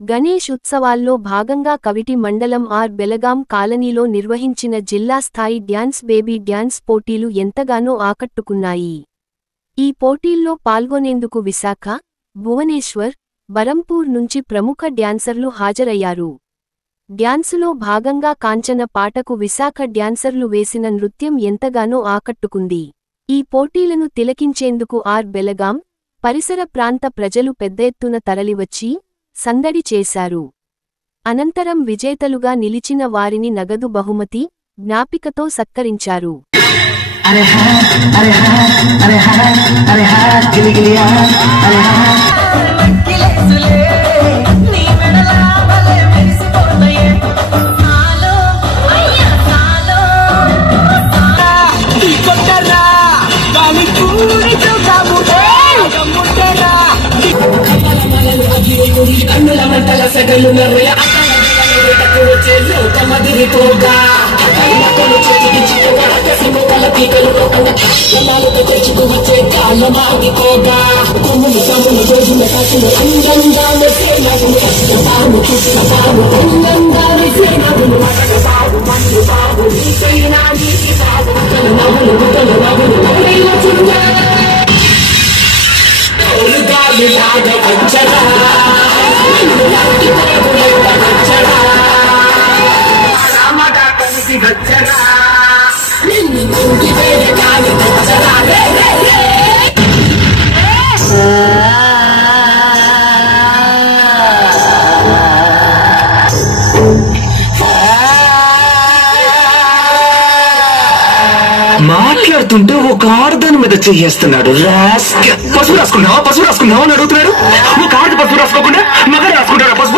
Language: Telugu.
గణేష్ ఉత్సవాల్లో భాగంగా కవిటి మండలం ఆర్ బెలగాం కాలనీలో నిర్వహించిన జిల్లా స్థాయి డ్యాన్స్ బేబీ డ్యాన్స్ పోటీలు ఎంతగానో ఆకట్టుకున్నాయి. ఈ పోటీల్లో పాల్గొనేందుకు విశాఖ, భువనేశ్వర్, బరంపూర్ నుంచి ప్రముఖ డ్యాన్సర్లు హాజరయ్యారు. డ్యాన్సులో భాగంగా కాంచన పాటకు విశాఖ డ్యాన్సర్లు వేసిన నృత్యం ఎంతగానో ఆకట్టుకుంది. ఈ పోటీలను తిలకించేందుకు ఆర్ బెలగాం, పరిసర ప్రాంత ప్రజలు పెద్ద ఎత్తున తరలివచ్చి సందడి చేశారు. అనంతరం విజేతలుగా నిలిచిన వారిని నగదు బహుమతి, జ్ఞాపికతో సత్కరించారు. కన్నుల మంటల సగలు నర్రయ అక్కడకు వచ్చే లోకమదిరిపోగా అక్కడకు చేతికి చిక్కుగా కసిమోకల పీకలు కన్నాలతో తెచ్చుకు వచ్చే కాలమాగిపోగా కొమ్ములు సమ్ములు రోజుల కాసులు అందంగా మెసే నవ్వులు బాబు చూసిన బాబు అందంగా మెసే నవ్వులు బాబు మందు బాబు నీకైనా నీకి బాబు నవ్వులు ముక్కలు నవ్వులు నవ్వులు చున్నా లాగా వచ్చరా రామగా కలిసి వచ్చరా నిన్ను ముందు వేరే కాని వచ్చరా మాట్లాడుతుంటే ఒక ఆడదాని మీద చెయ్యేస్తున్నాడు. పసుపు రాసుకున్నావా అని అడుగుతున్నాడు. ఒక ఆడది పసుపు రాసుకోకుండా మగ రాసుకుంటాడా పసుపు?